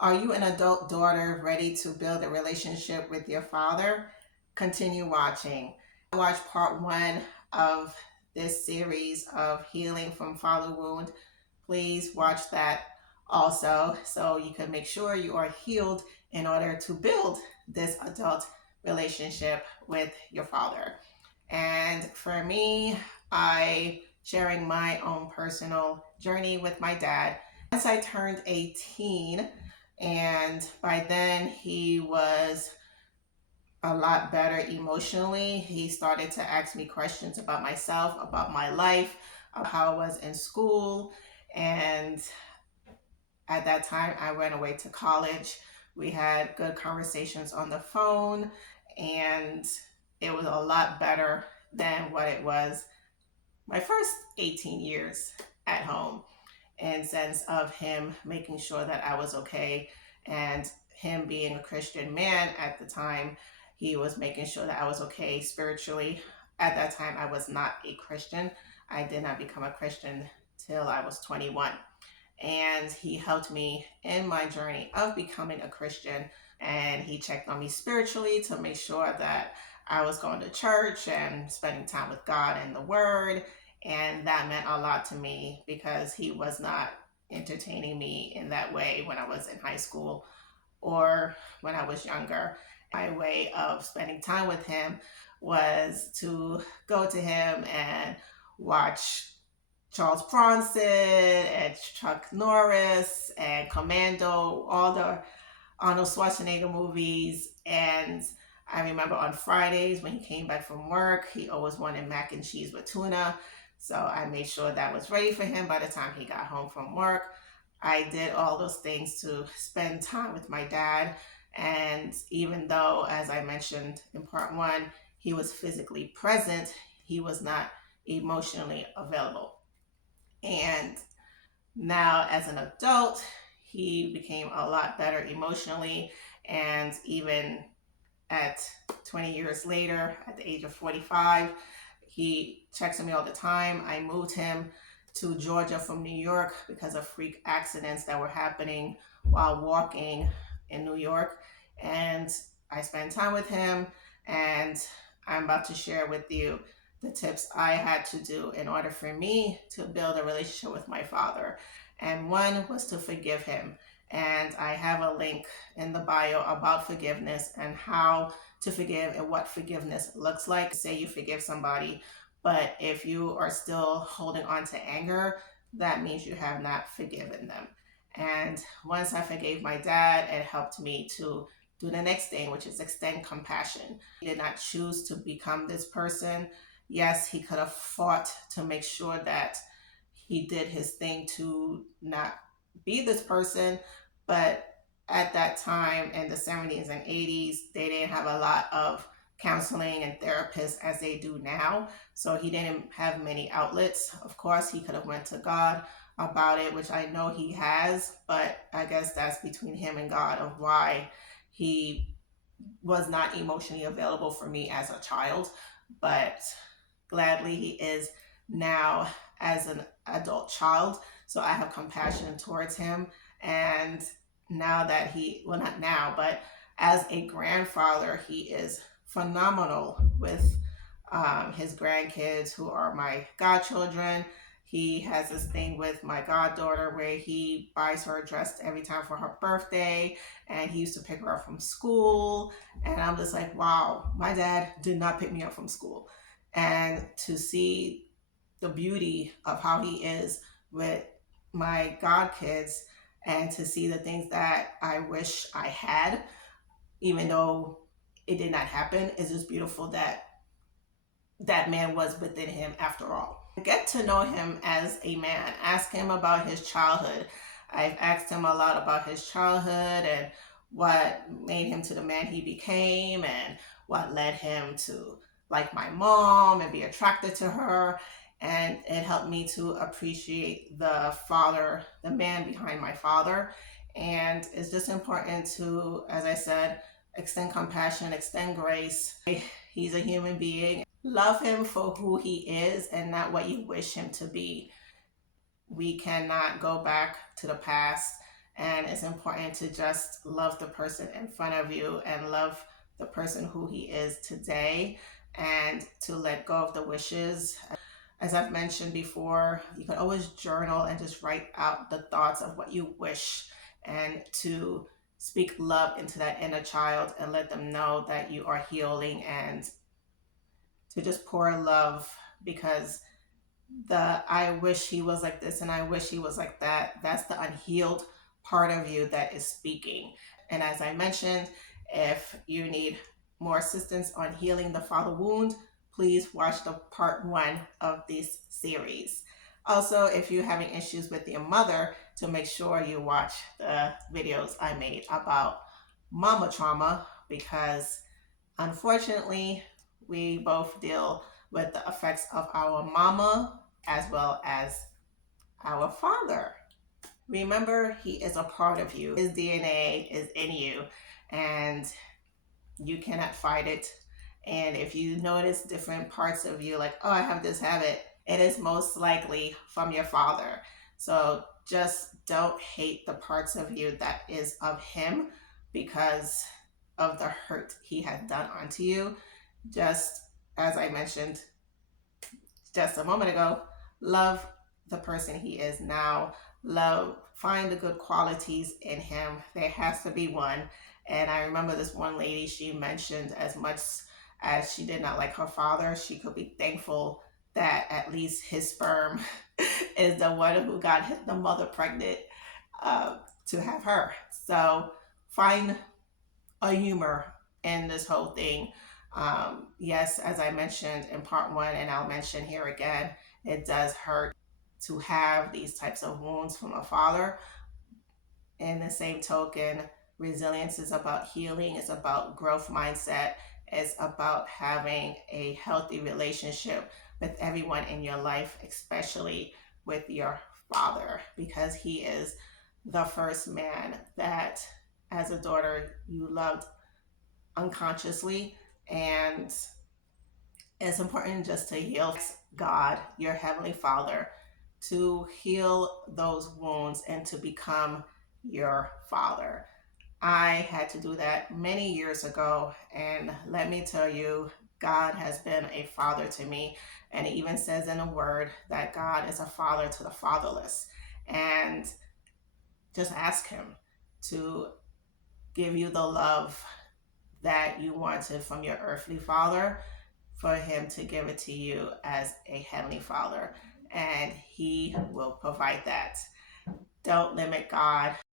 Are you an adult daughter ready to build a relationship with your father? Continue watching. Watch part one of this series of healing from father wound. Please watch that also so you can make sure you are healed in order to build this adult relationship with your father. And for me, I sharing my own personal journey with my dad. Once I turned 18, and by then he was a lot better emotionally. He started to ask me questions about myself, about my life, of how I was in school. And at that time, I went away to college. We had good conversations on the phone, and it was a lot better than what it was my first 18 years at home, in sense of him making sure that I was okay, and him being a Christian man at the time. He was making sure that I was okay spiritually. At that time, I was not a Christian. I did not become a Christian till I was 21. And he helped me in my journey of becoming a Christian. And he checked on me spiritually to make sure that I was going to church and spending time with God and the Word. And that meant a lot to me because he was not entertaining me in that way when I was in high school or when I was younger. My way of spending time with him was to go to him and watch Charles Bronson and Chuck Norris and Commando, all the Arnold Schwarzenegger movies. And I remember on Fridays when he came back from work, he always wanted mac and cheese with tuna. So I made sure that was ready for him by the time he got home from work. I did all those things to spend time with my dad. And even though, as I mentioned in part one, he was physically present, he was not emotionally available. And now, as an adult, he became a lot better emotionally. And even at 20 years later, at the age of 45, he checks on me all the time. I moved him to Georgia from New York because of freak accidents that were happening while walking in New York. And I spent time with him, and I'm about to share with you the tips I had to do in order for me to build a relationship with my father. And one was to forgive him. And I have a link in the bio about forgiveness and how to forgive and what forgiveness looks like. Say you forgive somebody, but if you are still holding on to anger, that means you have not forgiven them. And once I forgave my dad, it helped me to do the next thing, which is extend compassion. He did not choose to become this person. Yes, he could have fought to make sure that he did his thing to not be this person, but at that time in the 70s and 80s, they didn't have a lot of counseling and therapists as they do now. So he didn't have many outlets. Of course, he could have went to God about it, which I know he has, but I guess that's between him and God of why he was not emotionally available for me as a child. But gladly he is now as an adult child. So I have compassion towards him. And now that well, not now, but as a grandfather, he is phenomenal with his grandkids who are my godchildren. He has this thing with my goddaughter where he buys her a dress every time for her birthday, and he used to pick her up from school. And I'm just like, wow, my dad did not pick me up from school. And to see the beauty of how he is with my god kids, and to see the things that I wish I had, even though it did not happen, is just beautiful that that man was within him after all. Get to know him as a man. Ask him about his childhood. I've asked him a lot about his childhood and what made him to the man he became and what led him to like my mom and be attracted to her. And it helped me to appreciate the father, the man behind my father. And it's just important to, as I said, extend compassion, extend grace. He's a human being. Love him for who he is and not what you wish him to be. We cannot go back to the past And it's important to just love the person in front of you and love the person who he is today, and to let go of the wishes. As I've mentioned before, you can always journal and just write out the thoughts of what you wish, and to speak love into that inner child and let them know that you are healing, and to just pour love, because the I wish he was like this and I wish he was like that, that's the unhealed part of you that is speaking. And as I mentioned, if you need more assistance on healing the father wound, please watch the part 1 of this series. Also, if you're having issues with your mother, to make sure you watch the videos I made about mama trauma, because unfortunately we both deal with the effects of our mama as well as our father. Remember, he is a part of you. His DNA is in you, and you cannot fight it. And if you notice different parts of you, like, oh, I have this habit, it is most likely from your father. So just don't hate the parts of you that is of him because of the hurt he has done onto you. Just as I mentioned just a moment ago, love the person he is now. Find the good qualities in him. There has to be one. And I remember this one lady, she mentioned as much as she did not like her father, she could be thankful that at least his sperm is the one who got the mother pregnant to have her. So find a humor in this whole thing. Yes, as I mentioned in part 1, and I'll mention here again, it does hurt to have these types of wounds from a father. In the same token, resilience is about healing, it's about growth mindset, it's about having a healthy relationship with everyone in your life, especially with your father, because he is the first man that as a daughter you loved unconsciously. And it's important just to heal God, your heavenly father, to heal those wounds and to become your father. I had to do that many years ago, and let me tell you, God has been a father to me. And it even says in the word that God is a father to the fatherless. And just ask him to give you the love that you wanted from your earthly father, for him to give it to you as a heavenly father, and he will provide that. Don't limit God.